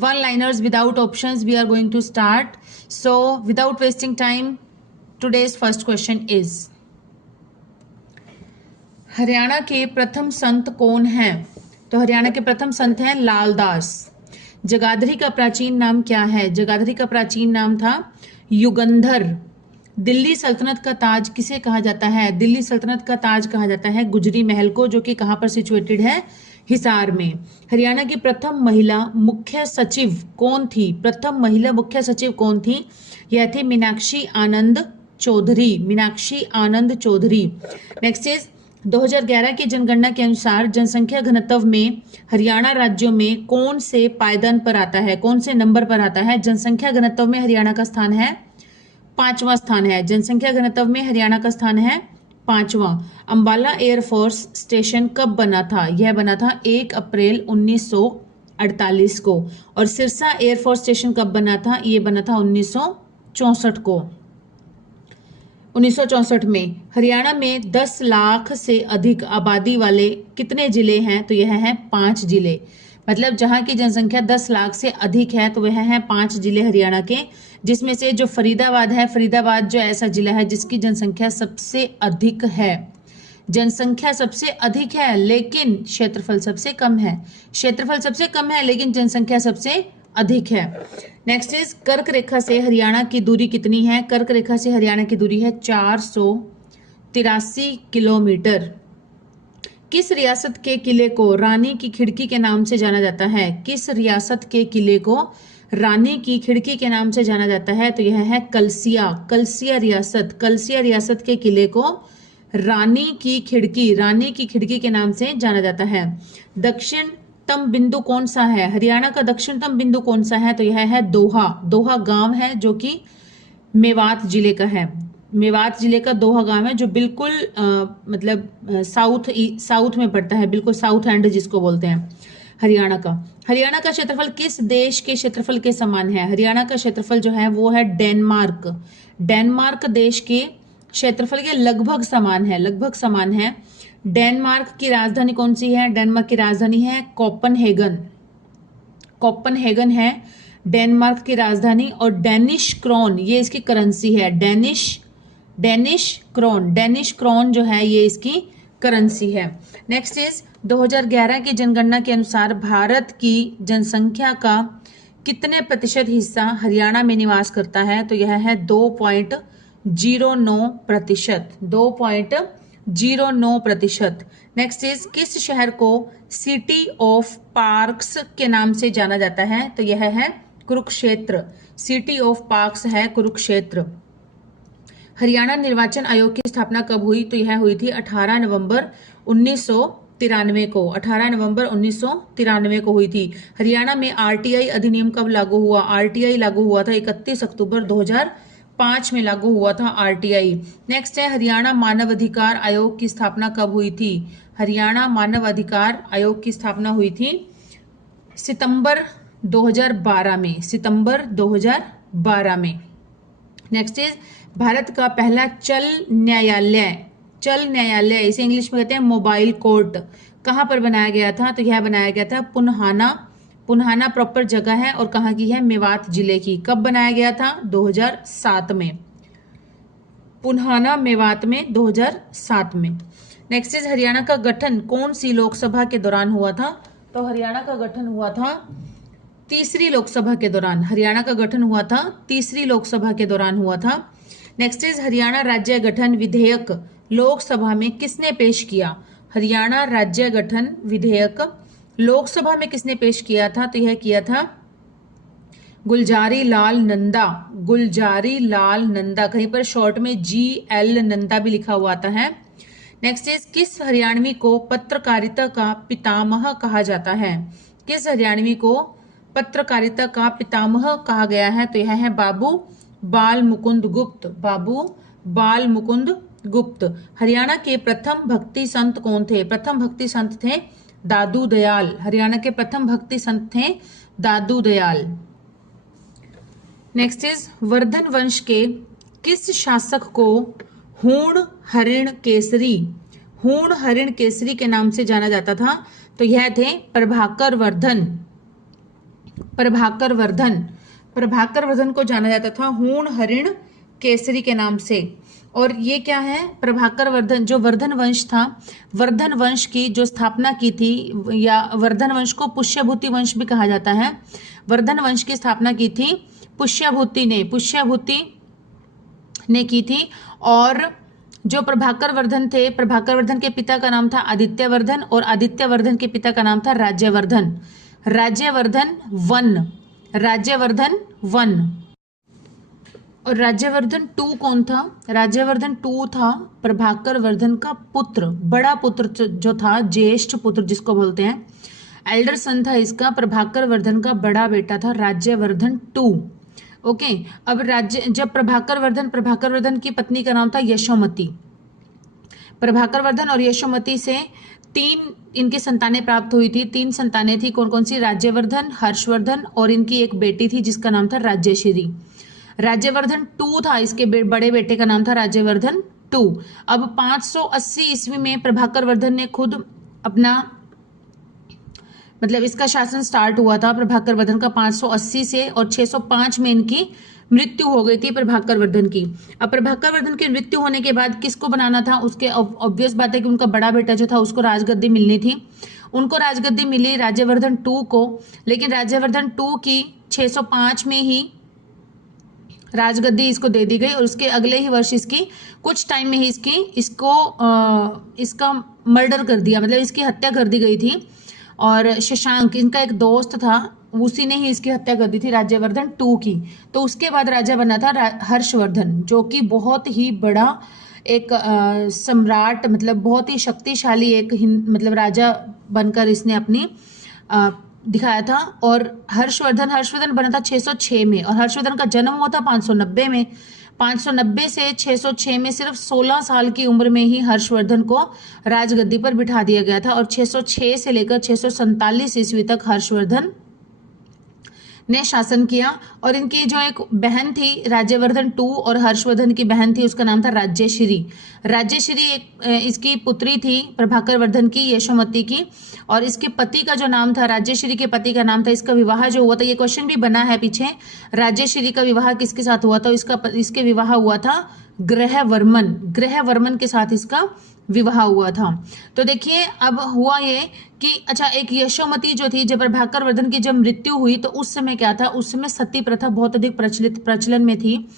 One liners without options we are going to start. So without wasting time, today's first question is, Haryana के प्रथम संत कौन हैं? तो हरियाणा के प्रथम संत हैं लाल दास। जगाधरी का प्राचीन नाम क्या है? जगाधरी का प्राचीन नाम था युगंधर। दिल्ली सल्तनत का ताज किसे कहा जाता है? दिल्ली सल्तनत का ताज कहा जाता है गुजरी महल को, जो कि कहां पर सिचुएटेड है? हिसार में। हरियाणा की प्रथम महिला मुख्य सचिव कौन थी? प्रथम महिला मुख्य सचिव कौन थी? यह थी मीनाक्षी आनंद चौधरी। मीनाक्षी आनंद चौधरी। नेक्स्ट इज 2011 की जनगणना के अनुसार जनसंख्या घनत्व में हरियाणा राज्यों में कौन से पायदान पर आता है? कौन से नंबर पर आता है? जनसंख्या घनत्व में हरियाणा का स्थान है 5वां स्थान है। जनसंख्या घनत्व में हरियाणा का स्थान है 5वां। अंबाला एयरफोर्स स्टेशन कब बना था? यह बना था 1 अप्रैल 1948 को। और सिरसा एयरफोर्स स्टेशन कब बना था? यह बना था 1964 को। 1964 में। हरियाणा में 10 लाख से अधिक आबादी वाले कितने जिले हैं? तो यह है 5 जिले। मतलब जहां की जनसंख्या 10 लाख से अधिक है तो वह है 5 जिले हरियाणा के, जिसमें से जो फरीदाबाद है, फरीदाबाद जो ऐसा जिला है जिसकी जनसंख्या सबसे अधिक है। जनसंख्या सबसे अधिक है लेकिन क्षेत्रफल सबसे कम है। क्षेत्रफल सबसे कम है लेकिन जनसंख्या सबसे अधिक है। नेक्स्ट इज कर्क रेखा से हरियाणा की दूरी कितनी है? कर्क रेखा से हरियाणा की दूरी है 483 किलोमीटर। किस रियासत के किले को रानी की खिड़की के नाम से जाना जाता है? किस रियासत के किले को रानी की खिड़की के नाम से जाना जाता है? तो यह है कलसिया। कलसिया रियासत। कलसिया रियासत के किले को रानी की खिड़की के नाम से जाना जाता है। दक्षिणतम बिंदु कौन सा है? हरियाणा का दक्षिणतम बिंदु कौन सा है? तो यह है दोहा। दोहा गांव है जो कि मेवात जिले का है। मेवात जिले का दोहा गांव है जो बिल्कुल साउथ में पड़ता है, बिल्कुल साउथ एंड जिसको बोलते हैं हरियाणा का। हरियाणा का क्षेत्रफल किस देश के क्षेत्रफल के समान है? हरियाणा का क्षेत्रफल जो है वो है डेनमार्क। डेनमार्क देश के क्षेत्रफल के लगभग समान है, लगभग समान है। डेनमार्क की राजधानी कौन सी है? डेनमार्क की राजधानी है कोपनहेगन। कोपनहेगन है डेनमार्क की राजधानी। और डेनिश क्रोन ये इसकी करेंसी है। डेनिश क्रोन जो है ये इसकी करेंसी है। नेक्स्ट इज 2011 की जनगणना के अनुसार भारत की जनसंख्या का कितने प्रतिशत हिस्सा हरियाणा में निवास करता है? तो यह है 2.09 प्रतिशत। 2.09 प्रतिशत। नेक्स्ट इज किस शहर को सिटी ऑफ पार्क्स के नाम से जाना जाता है? तो यह है कुरुक्षेत्र। सिटी ऑफ पार्क्स है कुरुक्षेत्र। हरियाणा निर्वाचन आयोग की स्थापना कब हुई? तो यह हुई थी 18 नवंबर 1993 को। 18 नवंबर 1993 को हुई थी। हरियाणा में आरटीआई अधिनियम कब लागू हुआ? आरटीआई लागू हुआ था 31 अक्टूबर 2005 में लागू हुआ था आरटीआई। नेक्स्ट है हरियाणा मानव अधिकार आयोग की स्थापना कब हुई थी? हरियाणा मानव अधिकार आयोग की स्थापना हुई थी सितंबर 2012 में। सितंबर 2012 में। नेक्स्ट इज भारत का पहला चल न्यायालय इसे इंग्लिश में कहते हैं मोबाइल कोर्ट, कहां पर बनाया गया था? तो यह बनाया गया था पुन्हाना प्रॉपर जगह है और कहां की है? मेवात जिले की। कब बनाया गया था? 2007 में। पुन्हाना मेवात में 2007 में। नेक्स्ट इज हरियाणा का गठन कौन सी लोकसभा के दौरान हुआ था? तो हरियाणा का गठन हुआ था तीसरी लोकसभा के दौरान। हरियाणा का गठन हुआ था तीसरी लोकसभा के दौरान हुआ था। नेक्स्ट इज हरियाणा राज्य गठन विधेयक लोकसभा में किसने पेश किया? हरियाणा राज्य गठन विधेयक लोकसभा में किसने पेश किया था? तो यह किया था गुलजारी लाल नंदा। गुलजारी लाल नंदा, कहीं पर शॉर्ट में GL नंदा भी लिखा हुआ आता है। नेक्स्ट इज किस हरियाणवी को पत्रकारिता का पितामह कहा जाता है? किस हरियाणवी को पत्रकारिता का पितामह कहा गया है? तो यह है बाबू बाल मुकुंद गुप्त। बाबू बाल मुकुंद गुप्त। हरियाणा के प्रथम भक्ति संत कौन थे? प्रथम भक्ति संत थे दादू दयाल। हरियाणा के प्रथम भक्ति संत थे दादू दयाल। नेक्स्ट इज वर्धन वंश के किस शासक को हूण हरिण केसरी के नाम से जाना जाता था? तो यह थे प्रभाकर वर्धन। प्रभाकर वर्धन। प्रभाकर वर्धन को जाना जाता था हूण हरिण केसरी के नाम से। और ये क्या है, प्रभाकर वर्धन जो वर्धन वंश था, वर्धन वंश की जो स्थापना की थी, या वर्धन वंश को पुष्यभूति वंश भी कहा जाता है। वर्धन वंश की स्थापना की थी पुष्यभूति ने की थी। और जो प्रभाकर वर्धन थे, प्रभाकर वर्धन के पिता का नाम था आदित्य वर्धन, और आदित्य वर्धन के पिता का नाम था राज्यवर्धन। राज्यवर्धन वन। और राज्यवर्धन टू कौन था? राज्यवर्धन टू था प्रभाकर वर्धन का पुत्र, बड़ा पुत्र जो था, ज्येष्ठ पुत्र जिसको बोलते हैं, एल्डर सन था इसका। प्रभाकर वर्धन का बड़ा बेटा था राज्यवर्धन टू। ओके, अब जब प्रभाकर वर्धन की पत्नी का नाम था यशोमती। प्रभाकर वर्धन और यशोमती से 3 इनकी संतानें प्राप्त हुई थी। 3 संतानें थी, कौन कौन सी? राज्यवर्धन, हर्षवर्धन और इनकी एक बेटी थी जिसका नाम था राज्यश्री। राज्यवर्धन टू था, इसके बड़े बेटे का नाम था राज्यवर्धन टू। अब 580 ईस्वी में प्रभाकर वर्धन ने खुद अपना मतलब इसका शासन स्टार्ट हुआ था प्रभाकर वर्धन का 580 से, और 605 में इनकी मृत्यु हो गई थी प्रभाकर वर्धन की। अब प्रभाकर वर्धन की मृत्यु होने के बाद किसको बनाना था? उसके ऑब्वियस बात है कि उनका बड़ा बेटा जो था उसको राजगद्दी मिलनी थी। उनको राजगद्दी मिली राज्यवर्धन टू को, लेकिन राज्यवर्धन टू की 605 में ही राजगद्दी इसको दे दी गई, और उसके अगले ही वर्ष इसकी कुछ टाइम में ही इसका मर्डर कर दिया, मतलब इसकी हत्या कर दी गई थी। और शशांक इनका एक दोस्त था, उसी ने ही इसकी हत्या कर दी थी राज्यवर्धन टू की। तो उसके बाद राजा बना था हर्षवर्धन, जो कि बहुत ही बड़ा एक सम्राट, मतलब बहुत ही शक्तिशाली एक मतलब राजा बनकर इसने अपनी दिखाया था। और हर्षवर्धन बना था 606 में, और हर्षवर्धन का जन्म हुआ था 590 में। 590 से 606 में सिर्फ 16 साल की उम्र में ही हर्षवर्धन को राजगद्दी पर बिठा दिया गया था, और 606 से लेकर 647 ईस्वी तक हर्षवर्धन ने शासन किया। और इनकी जो एक बहन थी राज्यवर्धन टू, और हर्षवर्धन की बहन थी, उसका नाम था राज्यश्री। राज्यश्री एक इसकी पुत्री थी प्रभाकर वर्धन की, यशोमती की। और इसके पति का जो नाम था, राज्यश्री के पति का नाम था, इसका विवाह जो हुआ था, ये क्वेश्चन भी बना है पीछे, राज्यश्री का विवाह किसके साथ हुआ था? इसके विवाह हुआ था ग्रहवर्मन के साथ इसका विवाह हुआ था। तो देखिए अब हुआ ये कि अच्छा, एक यशोमती जो थी, जब प्रभाकर वर्धन की जब मृत्यु हुई तो उस समय क्या था? उस समय सती प्रथा बहुत अधिक प्रचलन में थी।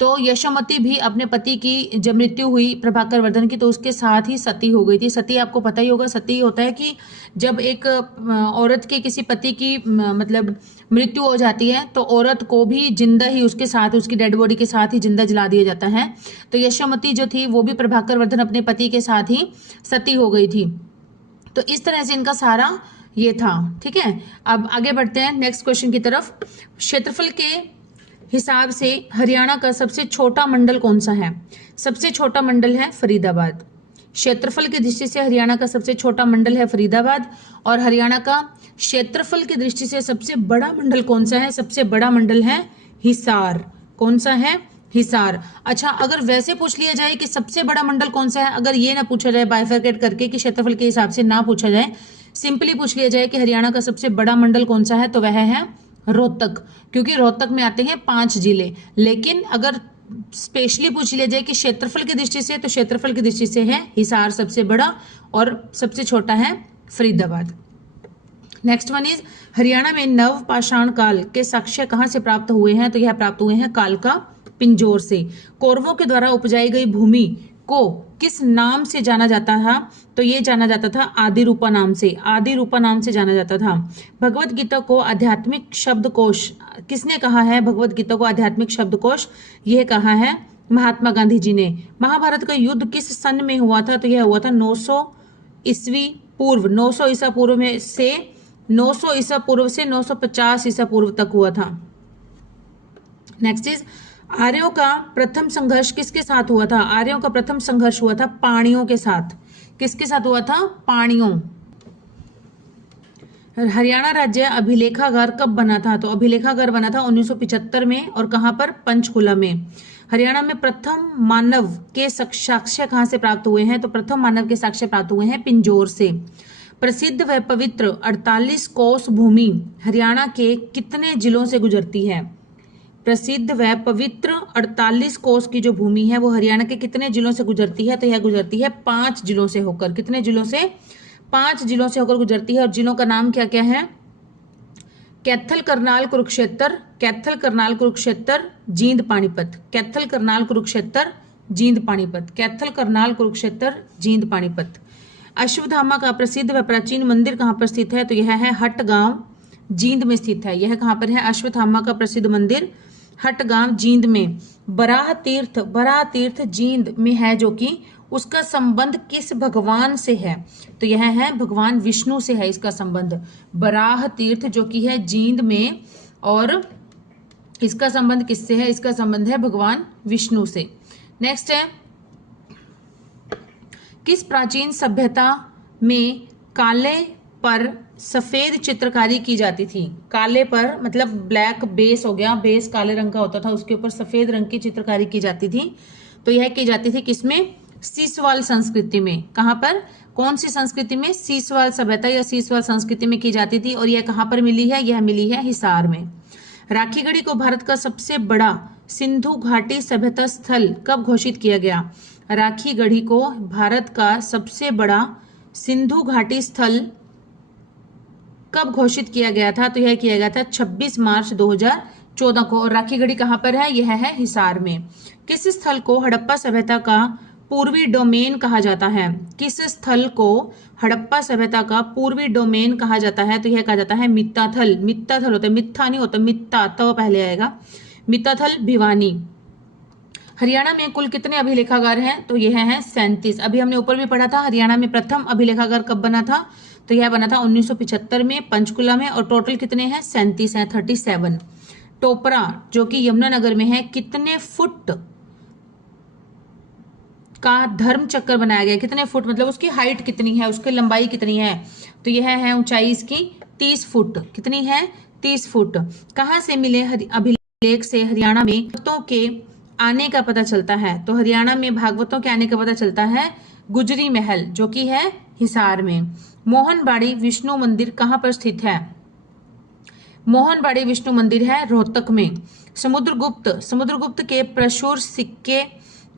तो यशोमती भी अपने पति की जब मृत्यु हुई प्रभाकर वर्धन की, तो उसके साथ ही सती हो गई थी। सती आपको पता ही होगा, सती होता है कि जब एक औरत के किसी पति की मतलब मृत्यु हो जाती है तो औरत को भी जिंदा ही उसके साथ, उसकी डेड बॉडी के साथ ही जिंदा जला दिया जाता है। तो यशोमती जो थी वो भी प्रभाकर वर्धन अपने पति के साथ ही सती हो गई थी। तो इस तरह से इनका सारा ये था। ठीक है, अब आगे बढ़ते हैं नेक्स्ट क्वेश्चन की तरफ। क्षेत्रफल के हिसाब से हरियाणा का सबसे छोटा मंडल कौन सा है? सबसे छोटा मंडल है फरीदाबाद। क्षेत्रफल की दृष्टि से हरियाणा का सबसे छोटा मंडल है फरीदाबाद। और हरियाणा का क्षेत्रफल की दृष्टि से सबसे बड़ा मंडल कौन सा है? सबसे बड़ा मंडल है हिसार। कौन सा है? हिसार। अच्छा, अगर वैसे पूछ लिया जाए कि सबसे बड़ा मंडल कौन सा है, अगर ये ना पूछा जाए बाइफरकेट करके कि क्षेत्रफल के हिसाब से ना पूछा जाए, सिंपली पूछ लिया जाए कि हरियाणा का सबसे बड़ा मंडल कौन सा है, तो वह है रोहतक, क्योंकि रोहतक में आते हैं 5 जिले। लेकिन अगर स्पेशली पूछ लिया जाए कि क्षेत्रफल की दृष्टि से, तो क्षेत्रफल की दृष्टि से है हिसार सबसे बड़ा, और सबसे छोटा है Faridabad. Next one is Haryana में नव पाषाण काल के साक्ष्य कहां से प्राप्त हुए हैं? तो यह प्राप्त हुए हैं कालका पिंजौर से। कौरवों के द्वारा उपजाई गई भूमि को किस नाम से जाना जाता था? तो ये जाना जाता था आदि रूपा नाम से। आदि रूपा नाम से जाना जाता था। भगवत गीता को आध्यात्मिक शब्दकोश किसने कहा है? भगवत गीता को आध्यात्मिक शब्दकोश यह कहा है महात्मा गांधी जी ने। महाभारत का युद्ध किस सन में हुआ था? तो यह हुआ था 900 ईस्वी पूर्व। 900 ईसा पूर्व में से 900 ईसा पूर्व से 950 ईसा पूर्व तक हुआ था। नेक्स्ट इज आर्यों का प्रथम संघर्ष किसके साथ हुआ था? आर्यों का प्रथम संघर्ष हुआ था पाणियों के साथ। किसके साथ हुआ था? पाणियों। हरियाणा राज्य अभिलेखागार कब बना था? तो अभिलेखागार बना था 1975 में। और कहां पर? पंचकुला में। हरियाणा में प्रथम मानव के साक्ष्य कहां से प्राप्त हुए हैं? तो प्रथम मानव के साक्ष्य प्राप्त हुए हैं पिंजौर से। प्रसिद्ध व पवित्र 48 कोस भूमि हरियाणा के कितने जिलों से गुजरती है? प्रसिद्ध व पवित्र 48 कोस की जो भूमि है वो हरियाणा के कितने जिलों से गुजरती है? तो यह गुजरती है 5 जिलों से होकर। कितने जिलों से? 5 जिलों से होकर गुजरती है। और जिलों का नाम क्या क्या है? कैथल, करनाल, कुरुक्षेत्र, कैथल, करनाल, कुरुक्षेत्र, जींद, पानीपत। कैथल, करनाल, कुरुक्षेत्र, जींद, पानीपत। कैथल, करनाल, कुरुक्षेत्र, जींद, पानीपत। अश्वत्थामा का प्रसिद्ध व प्राचीन मंदिर कहाँ पर स्थित है? तो यह है हटगांव, जींद में स्थित है। यह कहाँ पर है? अश्वत्थामा का प्रसिद्ध मंदिर हटगांव, जींद में। बराह तीर्थ जींद में है, जो कि उसका संबंध किस भगवान से है? तो यह है भगवान विष्णु से है इसका संबंध। बराह तीर्थ जो कि है जींद में, और इसका संबंध किससे है? इसका संबंध है भगवान विष्णु से। नेक्स्ट है, किस प्राचीन सभ्यता में काले पर सफेद चित्रकारी की जाती थी? काले पर मतलब ब्लैक बेस हो गया, बेस काले रंग का होता था, उसके ऊपर सफेद रंग की चित्रकारी की जाती थी। तो यह की जाती थी किसमें? सीसवाल संस्कृति में। कहां पर? कौन सी संस्कृति में? सीसवाल सभ्यता या सीसवाल संस्कृति में की जाती थी। और यह कहां पर मिली है? यह मिली है हिसार में। राखीगढ़ी को भारत का सबसे बड़ा सिंधु घाटी सभ्यता स्थल कब घोषित किया गया? राखीगढ़ी को भारत का सबसे बड़ा सिंधु घाटी स्थल कब घोषित किया गया था? तो यह किया गया था 26 मार्च 2014 को। और राखीगढ़ी कहां पर है? यह है हिसार में। किस स्थल को हड़प्पा सभ्यता का पूर्वी डोमेन कहा जाता है? किस स्थल को हड़प्पा सभ्यता का पूर्वी डोमेन कहा जाता है? तो यह कहा जाता है मित्ताथल। मित्ताथल होता है, मित्था नहीं होता, मित्ता तो पहले आएगा। मित्ताथल, भिवानी। हरियाणा में कुल कितने अभिलेखागार हैं? तो यह है 37। अभी हमने ऊपर भी पढ़ा था हरियाणा में प्रथम अभिलेखागार कब बना था? तो यह बना था 1975 में पंचकुला में। और टोटल कितने हैं? 37 हैं, 37। टोपरा जो कि यमुनानगर में है, कितने फुट का धर्म चक्र बनाया गया? कितने फुट मतलब उसकी हाइट कितनी है, उसकी लंबाई कितनी है? तो यह है ऊंचाई इसकी 30 फुट। कितनी है? 30 फुट। कहां से मिले अभिलेख से हरियाणा में भागवतों के आने का पता चलता है? तो हरियाणा में भागवतों के आने का पता चलता है गुजरी महल जो कि है हिसार में। मोहनबाड़ी विष्णु मंदिर कहां पर स्थित है? मोहनबाड़ी विष्णु मंदिर है रोहतक में। समुद्रगुप्त के प्रशुर सिक्के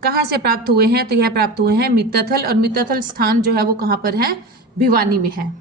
कहां से प्राप्त हुए हैं? तो यह प्राप्त हुए हैं मित्ताथल। और मित्ताथल स्थान जो है वो कहां पर है? भिवानी में है।